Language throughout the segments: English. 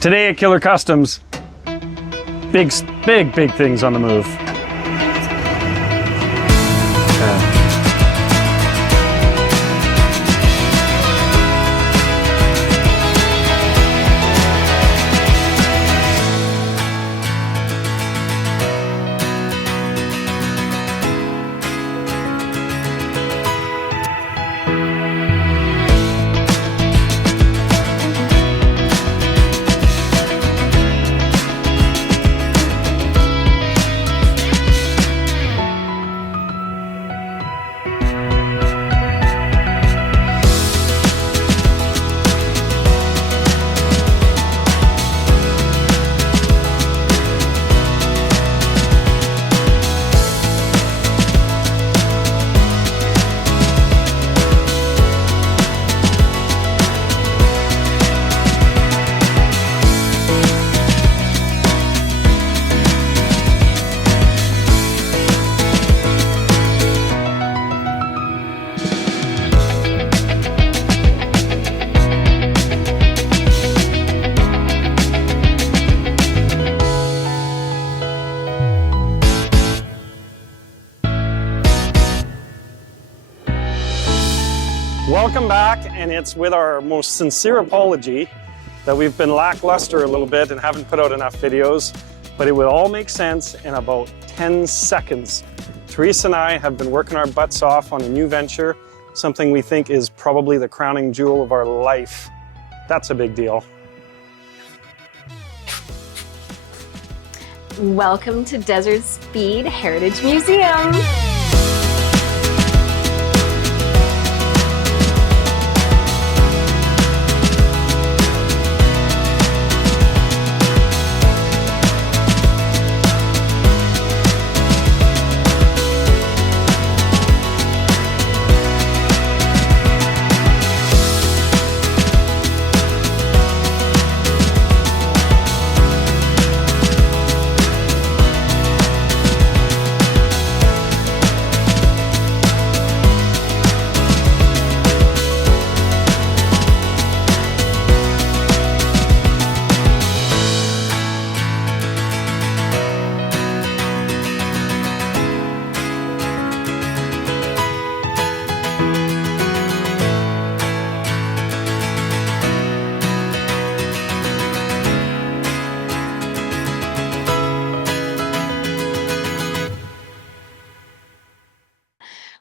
Today at Killer Kustoms, big things on the move. Welcome back, and it's with our most sincere apology that we've been lackluster a little bit and haven't put out enough videos, but it would all make sense in about 10 seconds. Teresa and I have been working our butts off on a new venture, something we think is probably the crowning jewel of our life. That's a big deal. Welcome to Desert Speed Heritage Museum.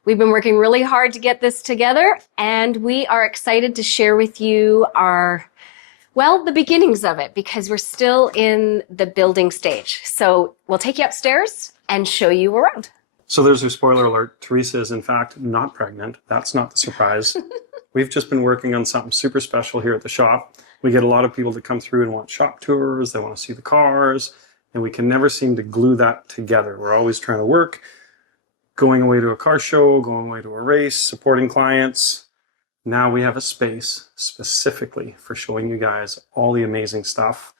We've been working really hard to get this together, and we are excited to share with you the beginnings of it, because we're still in the building stage. So we'll take you upstairs and show you around. So there's your spoiler alert. Teresa is in fact not pregnant. That's not the surprise. We've just been working on something super special here at the shop. We get a lot of people that come through and want shop tours. They want to see the cars, and we can never seem to glue that together. We're always trying to work, going away to a car show, going away to a race, supporting clients. Now we have a space specifically for showing you guys all the amazing stuff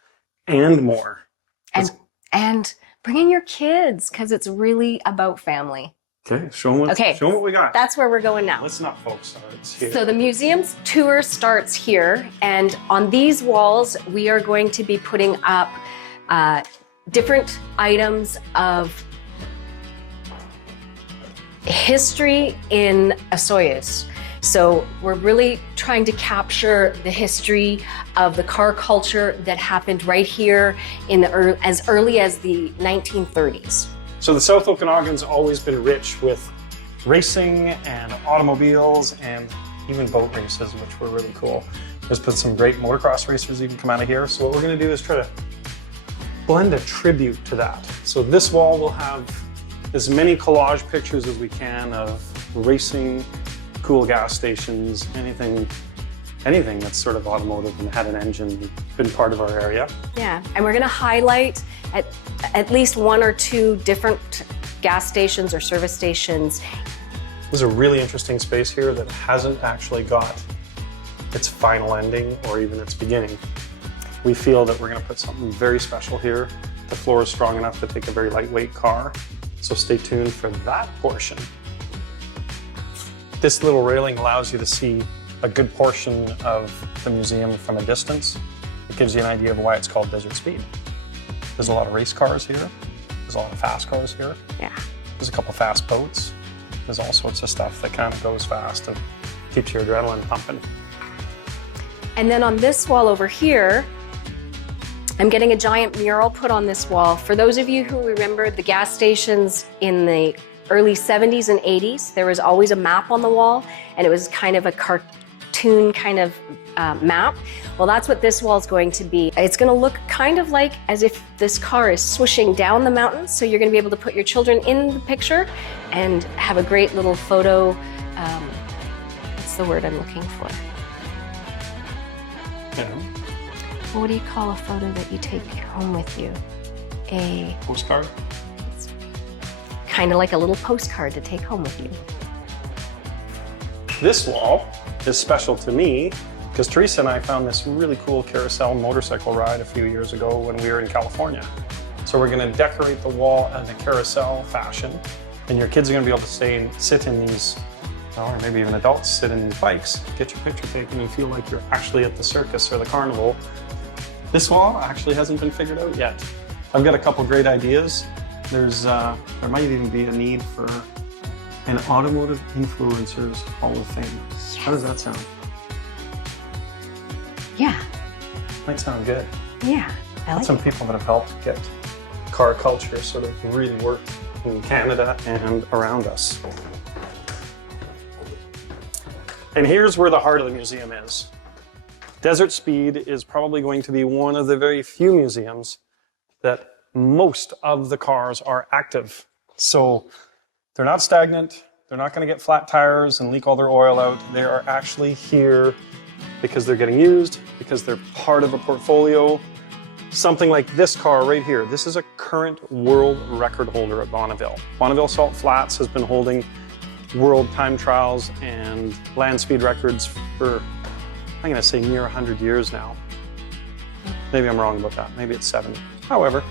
and more. And bring in your kids, because it's really about family. Okay, show them what we got. That's where we're going now. Listen up, folks. It's here. So the museum's tour starts here, and on these walls, we are going to be putting up different items of history in Osoyoos. So we're really trying to capture the history of the car culture that happened right here in as early as the 1930s. So the South Okanagan's always been rich with racing and automobiles and even boat races, which were really cool. There's been some great motocross racers even come out of here. So what we're going to do is try to blend a tribute to that. So this wall will have as many collage pictures as we can of racing, cool gas stations, anything that's sort of automotive and had an engine, been part of our area. Yeah, and we're gonna highlight at least one or two different gas stations or service stations. There's a really interesting space here that hasn't actually got its final ending or even its beginning. We feel that we're gonna put something very special here. The floor is strong enough to take a very lightweight car. So stay tuned for that portion. This little railing allows you to see a good portion of the museum from a distance. You gives you an idea of why it's called Desert Speed. There's a lot of race cars here. There's a lot of fast cars here. Yeah. There's a couple fast boats. There's all sorts of stuff that kind of goes fast and keeps your adrenaline pumping. And then on this wall over here, I'm getting a giant mural put on this wall. For those of you who remember the gas stations in the early 70s and 80s, there was always a map on the wall, and it was kind of a cartoon kind of map. Well, that's what this wall is going to be. It's going to look kind of like as if this car is swooshing down the mountains, so you're going to be able to put your children in the picture and have a great little photo. What's the word I'm looking for? Yeah. Well, what do you call a photo that you take home with you? A Postcard? kind of like a little postcard to take home with you. This wall is special to me because Teresa and I found this really cool Carousel motorcycle ride a few years ago when we were in California. So we're going to decorate the wall in a Carousel fashion, and your kids are going to be able to sit in these, or maybe even adults sit in these bikes, get your picture taken and feel like you're actually at the circus or the carnival. This wall actually hasn't been figured out yet. I've got a couple great ideas. There might even be a need for an automotive influencers Hall of Fame. Yes. How does that sound? Yeah. Might sound good. Yeah. I like some people that have helped get car culture sort of really work in Canada and around us. And here's where the heart of the museum is. Desert Speed is probably going to be one of the very few museums that most of the cars are active. So they're not stagnant. They're not going to get flat tires and leak all their oil out. They are actually here because they're getting used, because they're part of a portfolio. Something like this car right here. This is a current world record holder at Bonneville. Bonneville Salt Flats has been holding world time trials and land speed records for, I'm going to say, near 100 years now. Maybe I'm wrong about that. Maybe it's 70. However,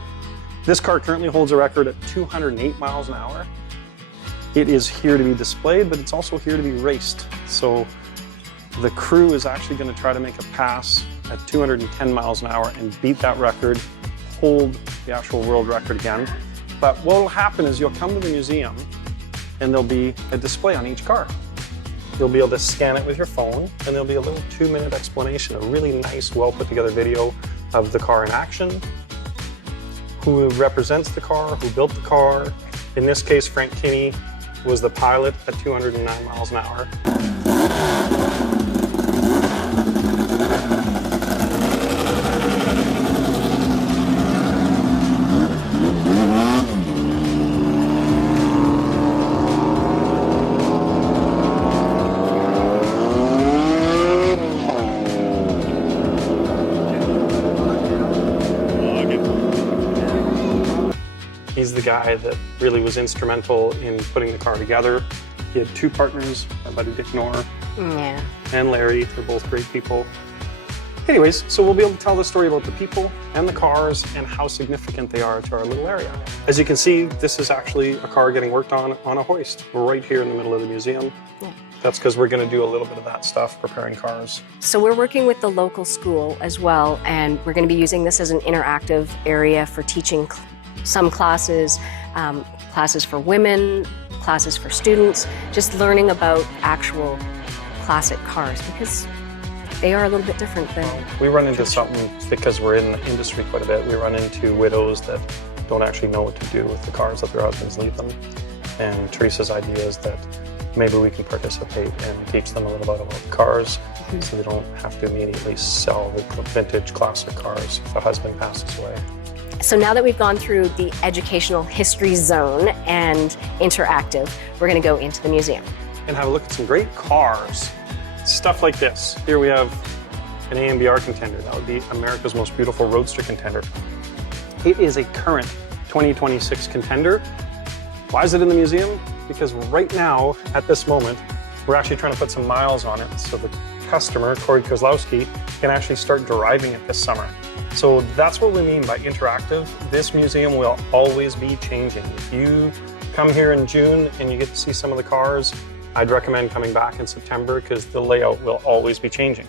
this car currently holds a record at 208 miles an hour. It is here to be displayed, but it's also here to be raced. So the crew is actually going to try to make a pass at 210 miles an hour and beat that record, hold the actual world record again. But what will happen is you'll come to the museum and there'll be a display on each car. You'll be able to scan it with your phone, and there'll be a little 2-minute explanation, a really nice, well put together video of the car in action, who represents the car, who built the car. In this case, Frank Kinney was the pilot at 209 miles an hour. He's the guy that really was instrumental in putting the car together. He had 2 partners, my buddy Dick Knorr and Larry. They're both great people. Anyways, so we'll be able to tell the story about the people and the cars and how significant they are to our little area. As you can see, this is actually a car getting worked on a hoist. We're right here in the middle of the museum. Yeah. That's because we're going to do a little bit of that stuff, preparing cars. So we're working with the local school as well, and we're going to be using this as an interactive area for teaching some classes, classes for women, classes for students, just learning about actual classic cars because they are a little bit different than... We run into something, because we're in the industry quite a bit, we run into widows that don't actually know what to do with the cars that their husbands leave them. And Teresa's idea is that maybe we can participate and teach them a little bit about the cars so they don't have to immediately sell the vintage classic cars if the husband passes away. So now that we've gone through the educational history zone and interactive, we're going to go into the museum. And have a look at some great cars. Stuff like this. Here we have an AMBR Contender. That would be America's most beautiful Roadster Contender. It is a current 2026 Contender. Why is it in the museum? Because right now, at this moment, we're actually trying to put some miles on it so the customer, Corey Kozlowski, can actually start driving it this summer. So that's what we mean by interactive. This museum will always be changing. If you come here in June and you get to see some of the cars, I'd recommend coming back in September because the layout will always be changing.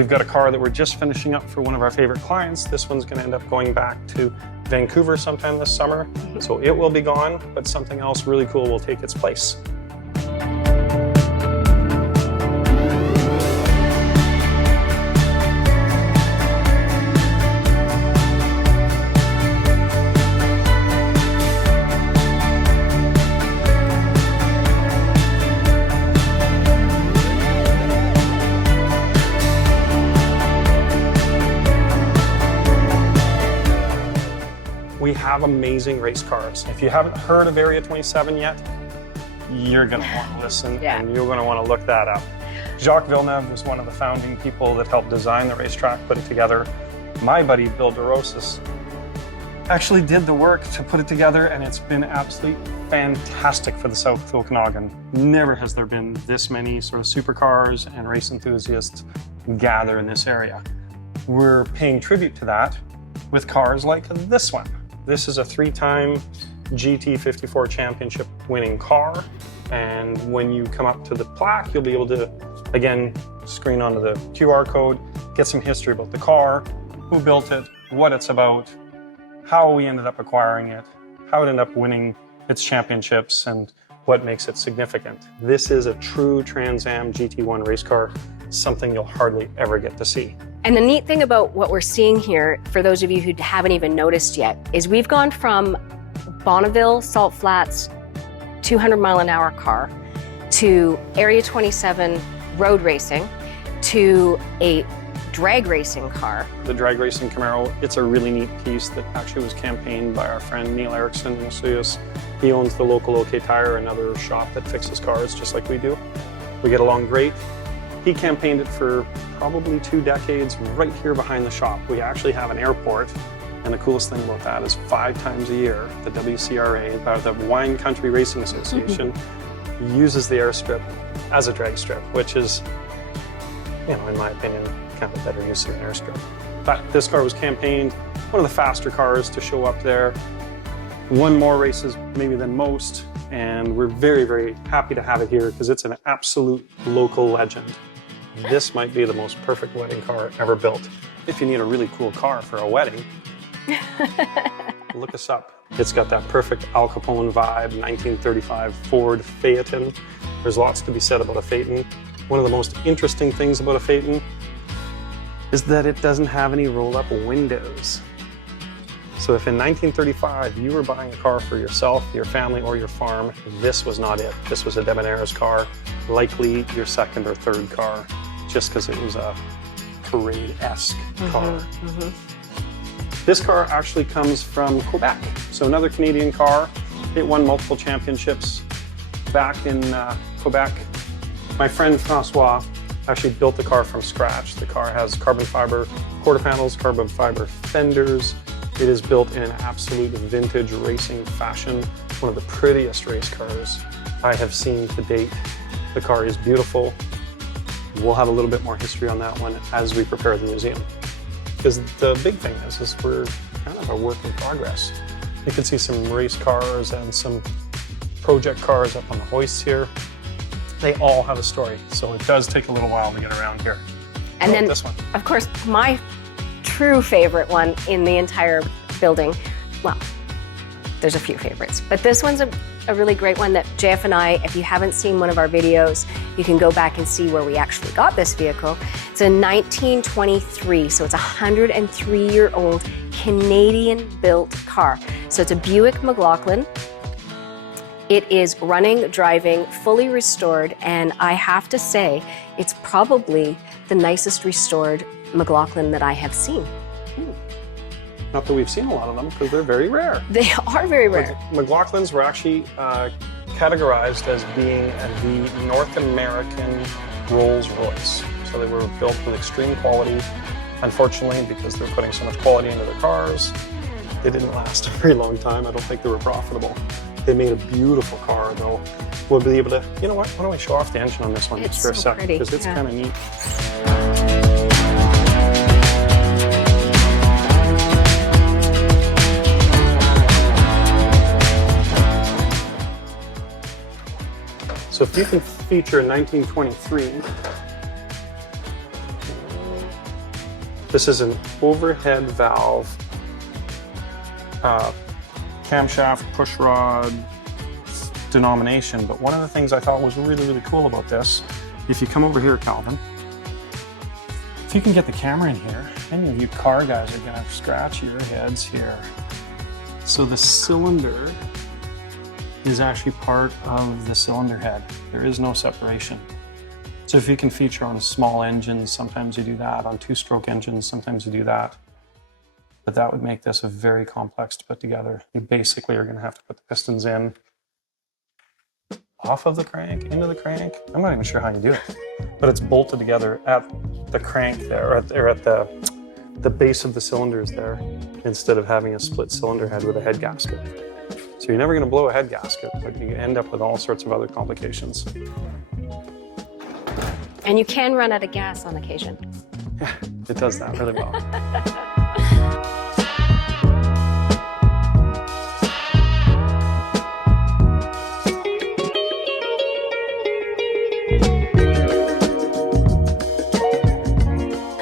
We've got a car that we're just finishing up for one of our favorite clients. This one's going to end up going back to Vancouver sometime this summer. So it will be gone, but something else really cool will take its place. We have amazing race cars. If you haven't heard of Area 27 yet, you're gonna want to listen and you're gonna want to look that up. Jacques Villeneuve was one of the founding people that helped design the racetrack, put it together. My buddy, Bill DeRosas, actually did the work to put it together, and it's been absolutely fantastic for the South of Okanagan. Never has there been this many sort of supercars and race enthusiasts gather in this area. We're paying tribute to that with cars like this one. This is a 3-time GT54 championship winning car. And when you come up to the plaque, you'll be able to, again, screen onto the QR code, get some history about the car, who built it, what it's about, how we ended up acquiring it, how it ended up winning its championships, and what makes it significant. This is a true Trans Am GT1 race car, something you'll hardly ever get to see. And the neat thing about what we're seeing here, for those of you who haven't even noticed yet, is we've gone from Bonneville, Salt Flats, 200-mile-an-hour car, to Area 27 road racing, to a drag racing car. The drag racing Camaro, it's a really neat piece that actually was campaigned by our friend Neil Erickson in Osoyoos. He owns the local OK Tire, another shop that fixes cars just like we do. We get along great. He campaigned it for probably 2 decades right here behind the shop. We actually have an airport, and the coolest thing about that is 5 times a year, the WCRA, the Wine Country Racing Association, uses the airstrip as a drag strip, which is, you know, in my opinion, kind of a better use of an airstrip. But this car was campaigned, one of the faster cars to show up there, won more races maybe than most, and we're very, very happy to have it here because it's an absolute local legend. This might be the most perfect wedding car ever built. If you need a really cool car for a wedding, look us up. It's got that perfect Al Capone vibe, 1935 Ford Phaeton. There's lots to be said about a Phaeton. One of the most interesting things about a Phaeton is that it doesn't have any roll-up windows. So if in 1935 you were buying a car for yourself, your family, or your farm, this was not it. This was a Debonair's car, likely your second or third car, just because it was a parade-esque car. This car actually comes from Quebec, so another Canadian car. It won multiple championships back in Quebec. My friend Francois actually built the car from scratch. The car has carbon fiber quarter panels, carbon fiber fenders. It is built in an absolute vintage racing fashion. One of the prettiest race cars I have seen to date. The car is beautiful. We'll have a little bit more history on that one as we prepare the museum. Because the big thing is we're kind of a work in progress. You can see some race cars and some project cars up on the hoists here. They all have a story, so it does take a little while to get around here. And then, this one. Of course, my true favorite one in the entire building, well, there's a few favorites, but this one's a really great one that JF and I, if you haven't seen one of our videos, you can go back and see where we actually got this vehicle. It's a 1923, so it's a 103-year-old Canadian-built car. So it's a Buick McLaughlin. It is running, driving, fully restored, and I have to say, it's probably the nicest restored McLaughlin that I have seen. Not that we've seen a lot of them, because they're very rare. They are very rare. McLaughlins were actually categorized as being the North American Rolls Royce. So they were built with extreme quality. Unfortunately, because they were putting so much quality into their cars, they didn't last a very long time. I don't think they were profitable. They made a beautiful car, though. We'll be able to, you know what, why don't we show off the engine on this one just for a second, because it's kind of neat. So if you can feature 1923, This is an overhead valve, camshaft, push rod denomination. But one of the things I thought was really, really cool about this, if you come over here, Calvin, if you can get the camera in here, any of you car guys are gonna scratch your heads here. So the cylinder is actually part of the cylinder head. There is no separation. So if you can feature on small engines, sometimes you do that. On two-stroke engines, sometimes you do that. But that would make this a very complex to put together. You basically are gonna have to put the pistons in, off of the crank, into the crank. I'm not even sure how you do it. But it's bolted together at the crank there, or at the base of the cylinders there, instead of having a split cylinder head with a head gasket. So you're never going to blow a head gasket, but you end up with all sorts of other complications. And you can run out of gas on occasion. Yeah, it does that really well.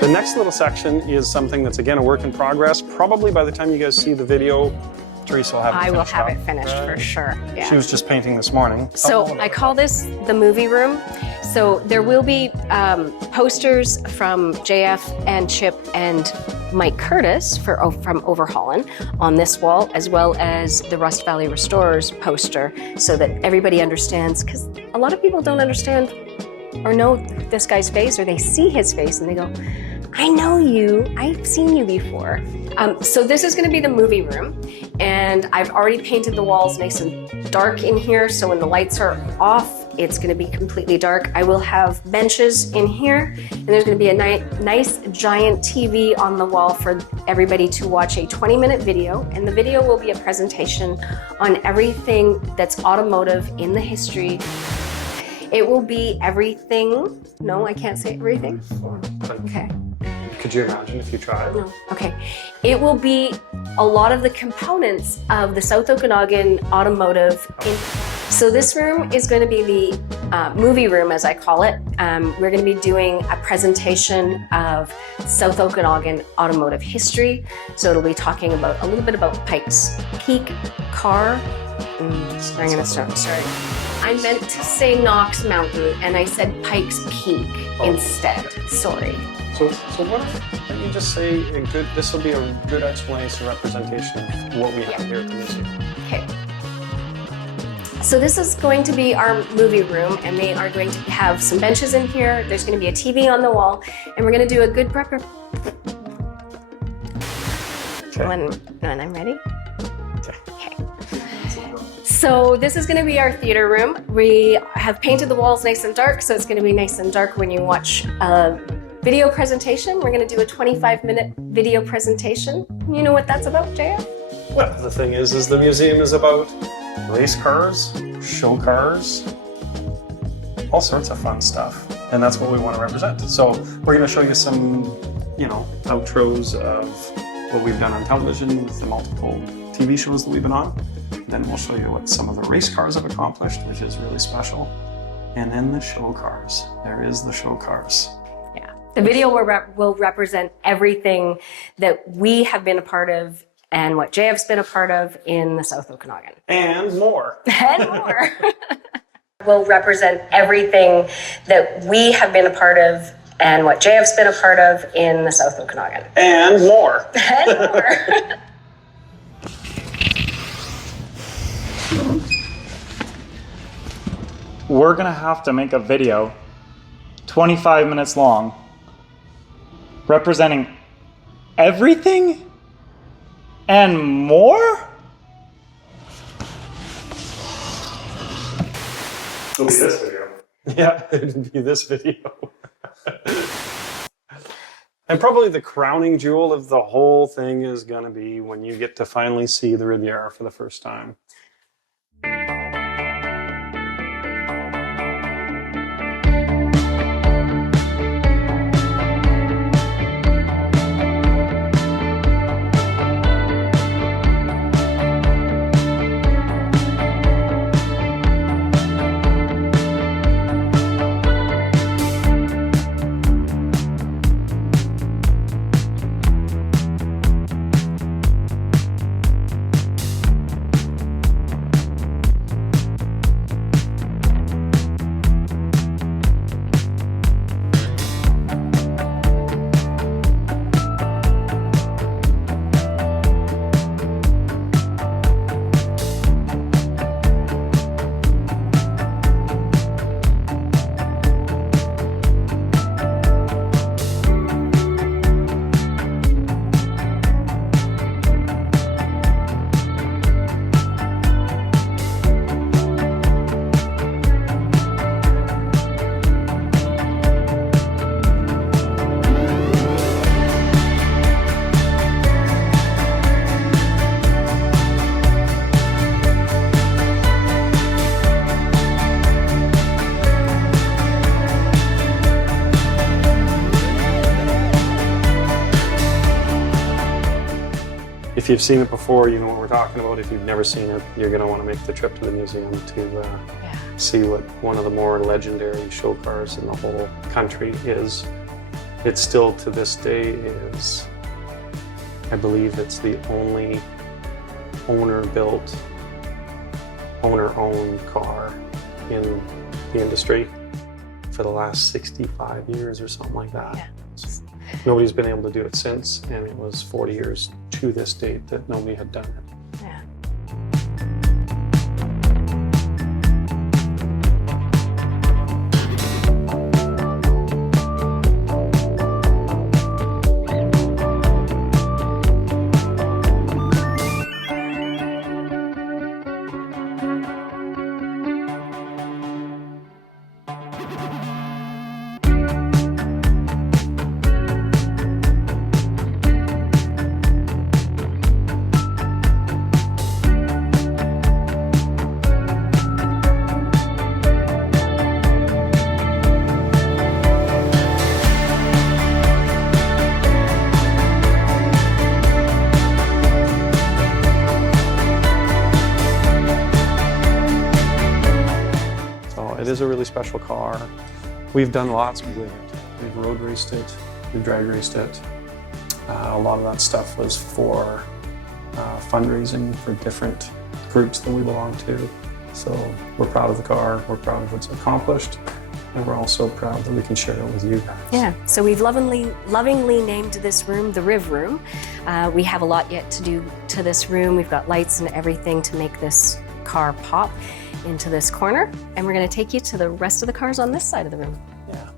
The next little section is something that's, again, a work in progress. Probably by the time you guys see the video, Teresa will have it finished. I will have it finished for sure. Yeah. She was just painting this morning. So I call this the movie room. So there will be posters from JF and Chip and Mike Curtis from Overhaulin on this wall, as well as the Rust Valley Restorers poster, so that everybody understands, because a lot of people don't understand or know this guy's face, or they see his face and they go, I know you, I've seen you before. So this is gonna be the movie room, and I've already painted the walls nice and dark in here, so when the lights are off, it's gonna be completely dark. I will have benches in here, and there's gonna be a nice giant TV on the wall for everybody to watch a 20-minute video, and the video will be a presentation on everything that's automotive in the history. It will be everything. No, I can't say everything. Okay. Could you imagine if you tried? No. Okay. It will be a lot of the components of the South Okanagan automotive. So this room is going to be the movie room, as I call it. We're going to be doing a presentation of South Okanagan automotive history. So it'll be talking about a little bit about Pike's Peak car. I'm going to start. Sorry. I meant to say Knox Mountain, and I said Pike's Peak instead. Sorry. So what if you just say this will be a good explanation, representation of what we have here at the museum. Okay. So this is going to be our movie room, and they are going to have some benches in here. There's going to be a TV on the wall, and we're going to do a good prep. When I'm ready. Okay. So this is going to be our theater room. We have painted the walls nice and dark, so it's going to be nice and dark when you watch a video presentation. We're going to do a 25-minute video presentation. You know what that's about, JF? Well, the thing is the museum is about race cars, show cars, all sorts of fun stuff. And that's what we want to represent. So we're going to show you some, outros of what we've done on television with the multiple TV shows that we've been on. Then we'll show you what some of the race cars have accomplished, which is really special. And then the show cars. There is the show cars. Yeah. The video will represent everything that we have been a part of and what JF's been a part of in the South Okanagan. And more. And more. Will represent everything that we have been a part of and what JF's been a part of in the South Okanagan. And more. And more. We're gonna have to make a video 25 minutes long representing everything and more? It'll be this video. Yeah, it'd be this video. And probably the crowning jewel of the whole thing is gonna be when you get to finally see the Riviera for the first time. If you've seen it before, you know what we're talking about. If you've never seen it, you're going to want to make the trip to the museum to see what one of the more legendary show cars in the whole country is. It still to this day is, I believe it's the only owner-built, owner-owned car in the industry for the last 65 years or something like that. Yeah. Nobody's been able to do it since, and it was 40 years to this date that nobody had done it. Yeah. It is a really special car. We've done lots with it. We've road raced it, we've drag raced it. A lot of that stuff was for fundraising for different groups that we belong to. So we're proud of the car, we're proud of what's accomplished, and we're also proud that we can share it with you guys. Yeah, so we've lovingly named this room the Riv Room. We have a lot yet to do to this room. We've got lights and everything to make this car pop into this corner, and we're going to take you to the rest of the cars on this side of the room. Yeah.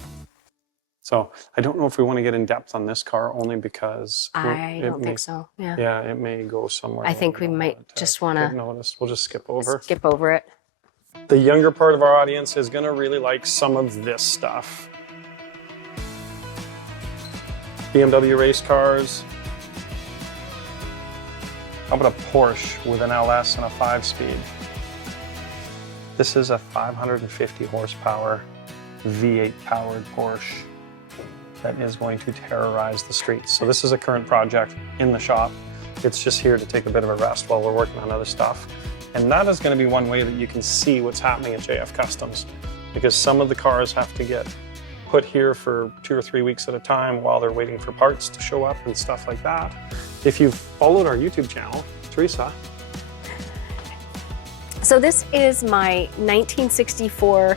So I don't know if we want to get in depth on this car, only because I don't think so. Yeah. Yeah, it may go somewhere. I think we might just want to notice. We'll just skip over. skip over it. The younger part of our audience is going to really like some of this stuff. BMW race cars. How about a Porsche with an LS and a 5-speed? This is a 550 horsepower V8 powered Porsche that is going to terrorize the streets. So this is a current project in the shop. It's just here to take a bit of a rest while we're working on other stuff. And that is going to be one way that you can see what's happening at JF Customs, because some of the cars have to get put here for 2 or 3 weeks at a time while they're waiting for parts to show up and stuff like that. If you've followed our YouTube channel, Teresa. So this is my 1964,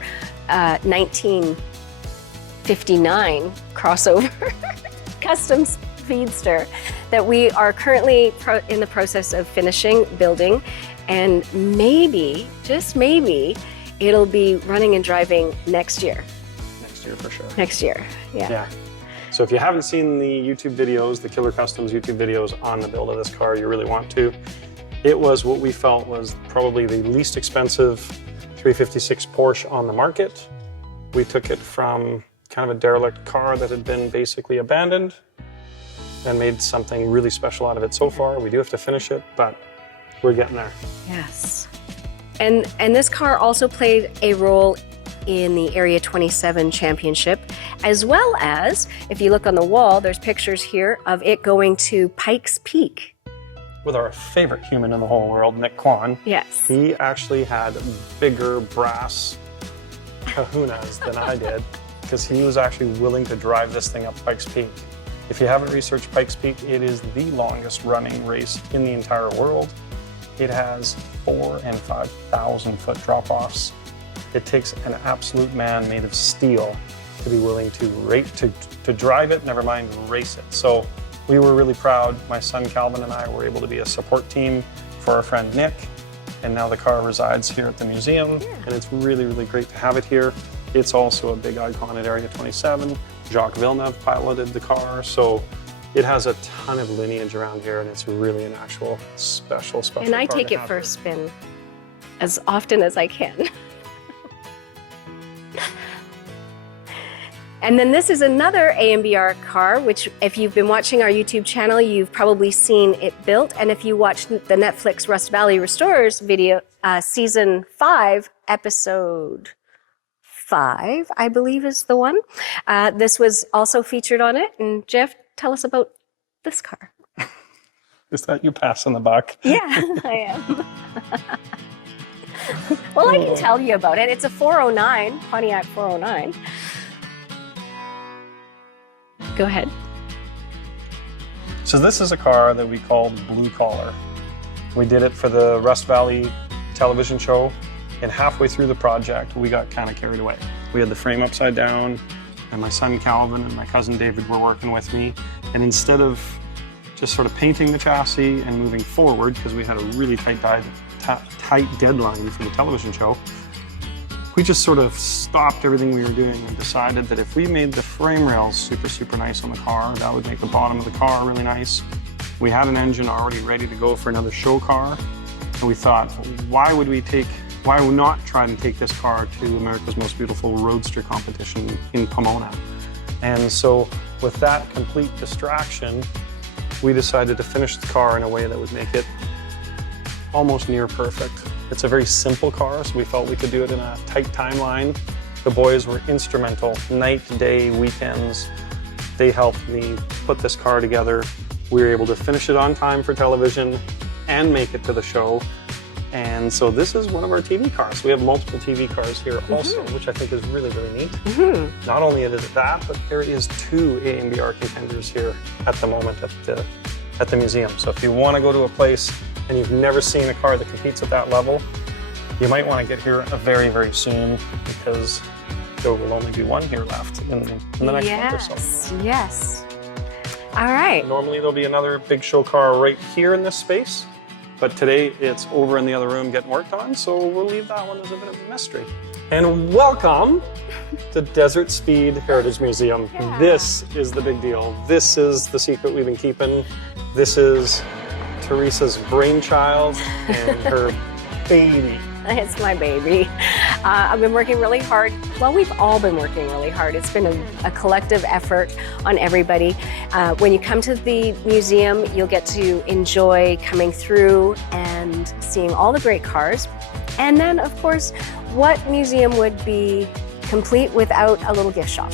1959 crossover Customs Speedster that we are currently in the process of finishing building, and maybe, just maybe, it'll be running and driving next year. Next year for sure. Next year, yeah. Yeah. So if you haven't seen the YouTube videos, the Killer Customs YouTube videos on the build of this car, you really want to. It was what we felt was probably the least expensive 356 Porsche on the market. We took it from kind of a derelict car that had been basically abandoned and made something really special out of it so far. We do have to finish it, but we're getting there. Yes. And this car also played a role in the Area 27 Championship, as well as, if you look on the wall, there's pictures here of it going to Pikes Peak. With our favorite human in the whole world, Nick Kwan. Yes. He actually had bigger brass kahunas than I did, because he was actually willing to drive this thing up Pikes Peak. If you haven't researched Pikes Peak, it is the longest running race in the entire world. It has 4,000 and 5,000 foot drop-offs. It takes an absolute man made of steel to be willing to drive it, never mind race it. So we were really proud. My son Calvin and I were able to be a support team for our friend Nick, and now the car resides here at the museum, and it's really, really great to have it here. It's also a big icon at Area 27. Jacques Villeneuve piloted the car, so it has a ton of lineage around here, and it's really an actual special And I car take to it have for a here. spin as often as I can. And then this is another AMBR car, which if you've been watching our YouTube channel, you've probably seen it built. And if you watched the Netflix Rust Valley Restorers video, season 5, episode 5, I believe is the one. This was also featured on it. And Jeff, tell us about this car. Is that you passing the buck? Yeah, I am. Well, I can tell you about it. It's a 409, Pontiac 409. Go ahead. So this is a car that we called Blue Collar. We did it for the Rust Valley television show, and halfway through the project, we got kind of carried away. We had the frame upside down, and my son Calvin and my cousin David were working with me, and instead of just sort of painting the chassis and moving forward, because we had a really tight deadline for the television show, we just sort of stopped everything we were doing and decided that if we made the frame rails super, super nice on the car, that would make the bottom of the car really nice. We had an engine already ready to go for another show car, and we thought, why would we not try and take this car to America's Most Beautiful Roadster competition in Pomona? And so with that complete distraction, we decided to finish the car in a way that would make it almost near perfect. It's a very simple car, so we felt we could do it in a tight timeline. The boys were instrumental, night, day, weekends. They helped me put this car together. We were able to finish it on time for television and make it to the show. And so this is one of our TV cars. We have multiple TV cars here also, which I think is really, really neat. Not only is it that, but there is 2 AMBR contenders here at the moment at the museum. So if you want to go to a place and you've never seen a car that competes at that level, you might want to get here very, very soon, because there will only be one here left in the next month or so. Yes. All right. Normally there'll be another big show car right here in this space, but today it's over in the other room getting worked on, so we'll leave that one as a bit of a mystery. And welcome to Desert Speed Heritage Museum. Yeah. This is the big deal. This is the secret we've been keeping. This is Teresa's brainchild and her baby. It's my baby. I've been working really hard. Well, we've all been working really hard. It's been a collective effort on everybody. When you come to the museum, you'll get to enjoy coming through and seeing all the great cars. And then, of course, what museum would be complete without a little gift shop?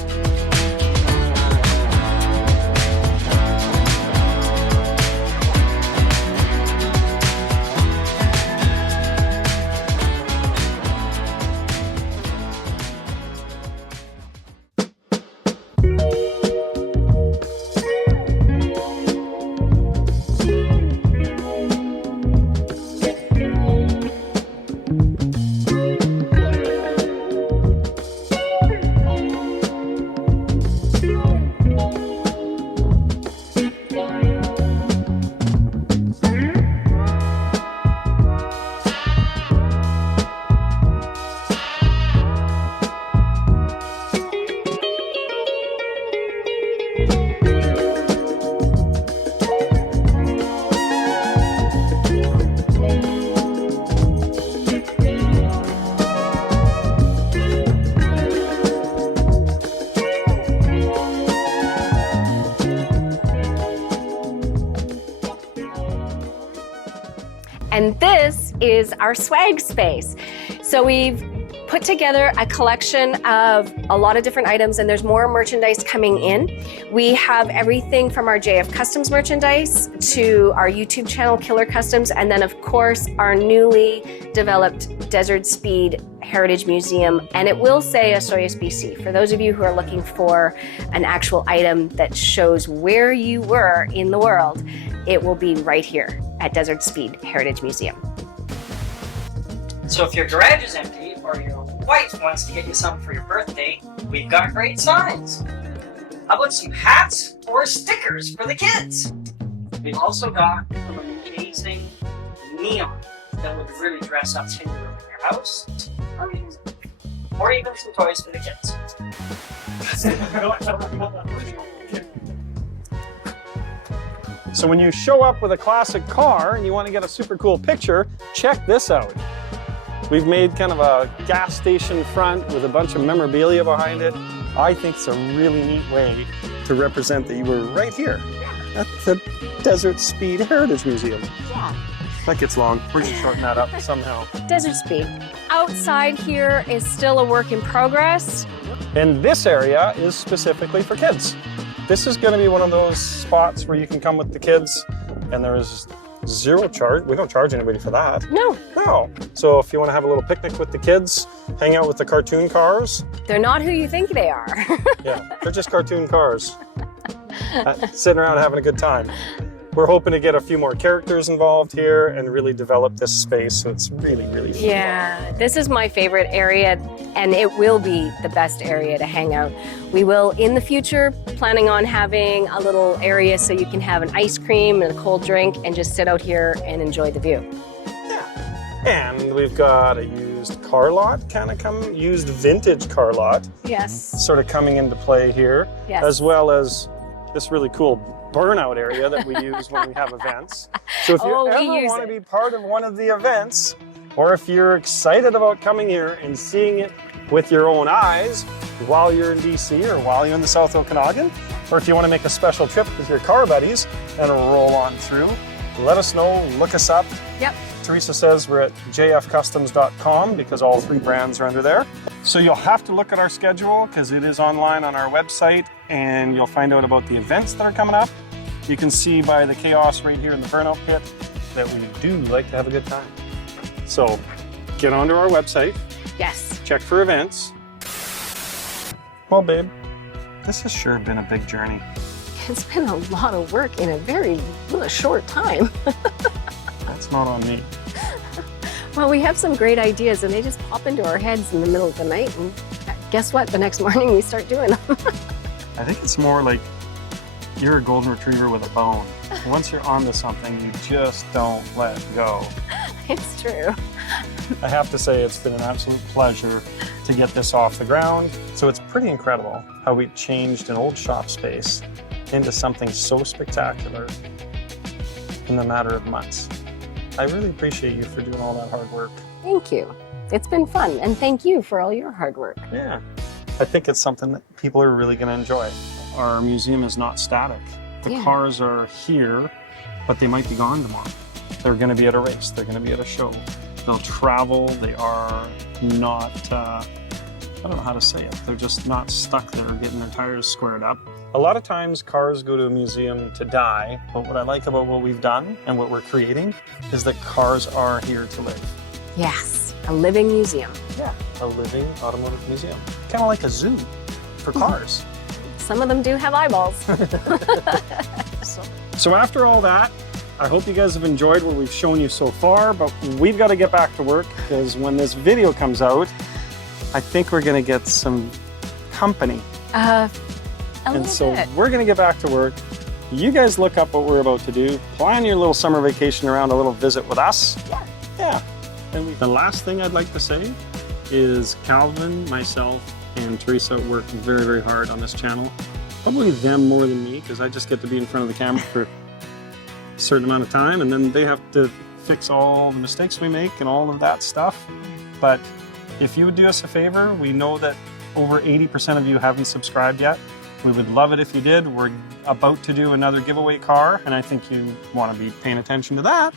And this is our swag space. So we've put together a collection of a lot of different items, and there's more merchandise coming in. We have everything from our JF Kustoms merchandise to our YouTube channel, Killer Kustoms, and then of course our newly developed Desert Speed Heritage Museum, and it will say Osoyoos, BC. For those of you who are looking for an actual item that shows where you were in the world, it will be right here at Desert Speed Heritage Museum. So if your garage is empty or your wife wants to get you something for your birthday, we've got great signs. How about some hats or stickers for the kids? We've also got some amazing neon that would really dress up in your house, or even some toys for the kids. So when you show up with a classic car and you want to get a super cool picture, check this out. We've made kind of a gas station front with a bunch of memorabilia behind it. I think it's a really neat way to represent that you were right here at the Desert Speed Heritage Museum. Yeah. That gets long. We're going to shorten that up somehow. Desert Speed. Outside here is still a work in progress. And this area is specifically for kids. This is going to be one of those spots where you can come with the kids and there is zero charge. We don't charge anybody for that. No, No. So if you want to have a little picnic with the kids, hang out with the cartoon cars. they're not who you think they are. Yeah, they're just cartoon cars. Sitting around having a good time. We're hoping to get a few more characters involved here and really develop this space, so it's really, really fun. Yeah, this is my favorite area, and it will be the best area to hang out. We will, in the future, planning on having a little area so you can have an ice cream and a cold drink and just sit out here and enjoy the view. And we've got a used car lot, used vintage car lot, Yes. sort of coming into play here, Yes. as well as this really cool burnout area that we use when we have events. So if you Oh, we ever use want to it. be part of one of the events, or if you're excited about coming here and seeing it with your own eyes while you're in DC or while you're in the South Okanagan, or if you want to make a special trip with your car buddies and roll on through, let us know, look us up. Yep. Teresa says we're at jfcustoms.com because all 3 brands are under there. So you'll have to look at our schedule because it is online on our website, and you'll find out about the events that are coming up. You can see by the chaos right here in the burnout pit that we do like to have a good time. So get onto our website, Yes. check for events. Well, babe, this has sure been a big journey. It's been a lot of work in a very short time. That's not on me. Well, we have some great ideas, and they just pop into our heads in the middle of the night, and guess what? The next morning we start doing them. I think it's more like you're a golden retriever with a bone. Once you're onto something, you just don't let go. It's true. I have to say it's been an absolute pleasure to get this off the ground. So it's pretty incredible how we changed an old shop space into something so spectacular in the matter of months. I really appreciate you for doing all that hard work. Thank you. It's been fun, and thank you for all your hard work. Yeah, I think it's something that people are really going to enjoy. Our museum is not static. The Yeah. cars are here, but they might be gone tomorrow. They're going to be at a race. They're going to be at a show. They'll travel. They are not, I don't know how to say it. They're just not stuck there getting their tires squared up. A lot of times cars go to a museum to die, but what I like about what we've done and what we're creating is that cars are here to live. Yes, a living museum. Yeah, a living automotive museum. Kind of like a zoo for cars. Some of them do have eyeballs. So after all that, I hope you guys have enjoyed what we've shown you so far, but we've got to get back to work because when this video comes out, I think we're going to get some company. A And little so bit. we're going to get back to work. You guys look up what we're about to do. Plan your little summer vacation around a little visit with us. Yeah. Yeah. And the last thing I'd like to say is Calvin, myself, and Teresa work very, very hard on this channel. Probably them more than me because I just get to be in front of the camera for a certain amount of time, and then they have to fix all the mistakes we make and all of that stuff. But if you would do us a favor, we know that over 80% of you haven't subscribed yet. We would love it if you did. We're about to do another giveaway car, and I think you want to be paying attention to that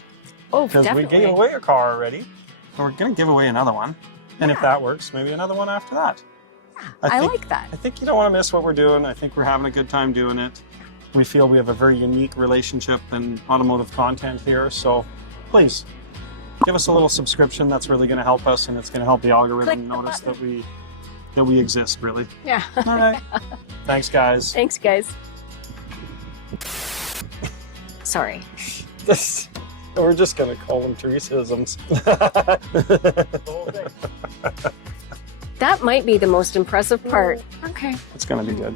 Oh, because we definitely. gave away a car already. And we're going to give away another one. And if Yeah. that works, maybe another one after that. I like that. I think you don't want to miss what we're doing. I think we're having a good time doing it. We feel we have a very unique relationship and automotive content here. So please give us a little subscription. That's really going to help us, and it's going to help the algorithm Click the notice button. that we exist, really. Yeah. All right. Thanks, guys. Thanks, guys. Sorry. We're just going to call them Teresaisms. That might be the most impressive part. Okay. It's going to be good.